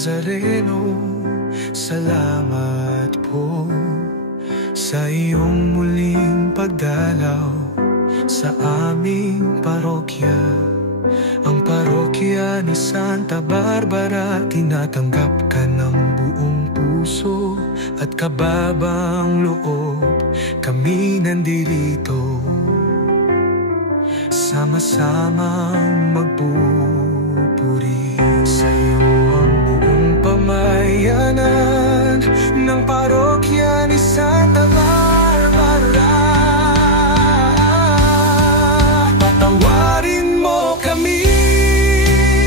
Nazareno, salamat po sa iyong muling pagdalaw sa aming parokya. Ang parokya ni Santa Barbara, tinatanggap ka ng buong puso at kababang loob. Kami nandito, sama-samang magpupuri sa iyo. Ang buong pamayanan ng parokya ni Santa Barbara, patawarin mo kami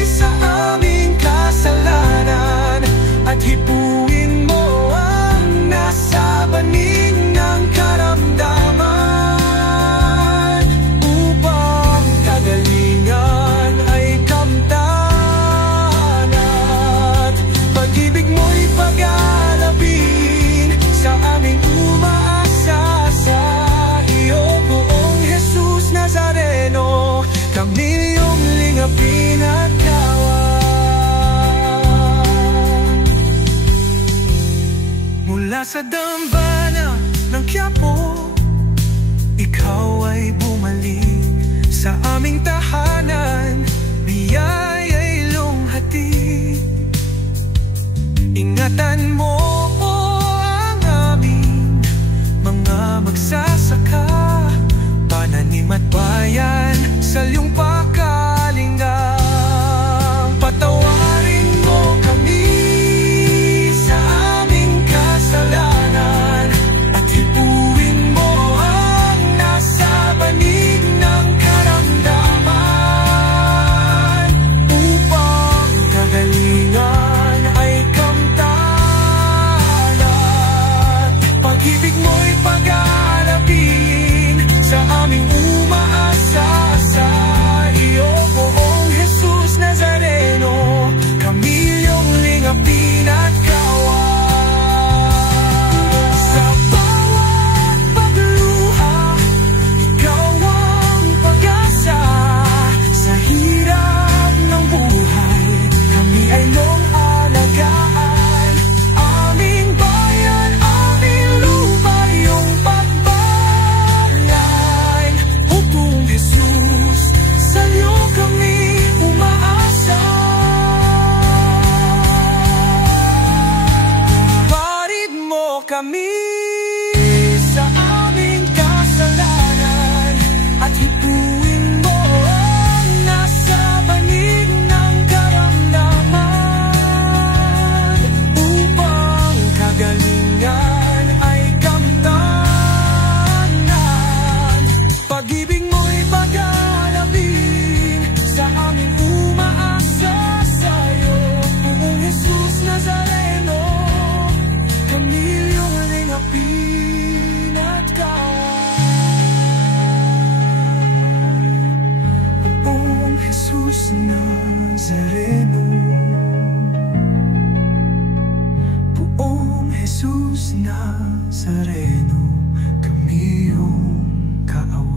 sa aming kasalanan at hipuin mo ang nasa banig ng karamdaman, upang kagalingan ay kamtan at pag-ibig mo'y pag-alapin sa aming umaasa sa iyo. Buong Jesus Nazareno, kami iyong lingapin at kawan. Mula sa dambana ng Quiapo, ikaw ay bumalik sa aming tahanan, biyaya'y iyong hatid. Ingatan mo ang aming mga magsasaka, pananim at bayan sa iyong pakalingang. Patawarin mo kami sa aming kasalanan at hipuin mo ang nasa banig ng karamdaman, upang kagalingan ay kamtan at pag-ibig mo'y pag-alapin sa aming umaasa sa iyo. Buong Jesus Nazareno, kami iyong lingapin at kawan. Sa bawat pagluha, ikaw ang pag-asa. Sa hirap ng buhay, kami ay iyong alagaan. Aming bayan, aming lupa, iyong pagbalan. Upong Jesus, sa iyo kami umaasa. Parid mo kami sa aming kasalanan at hipuin mo ang nasa banig ng karamdaman, upang kagalingan ay kamtanan. Pag-ibig mo'y pag-alapin sa aming umaasa sa iyo. Buong Jesus Nazareno, kami iyong lingapin at kawan. Buong Jesus Nazareno, buong Jesus Nazareno, kami iyong kaawan.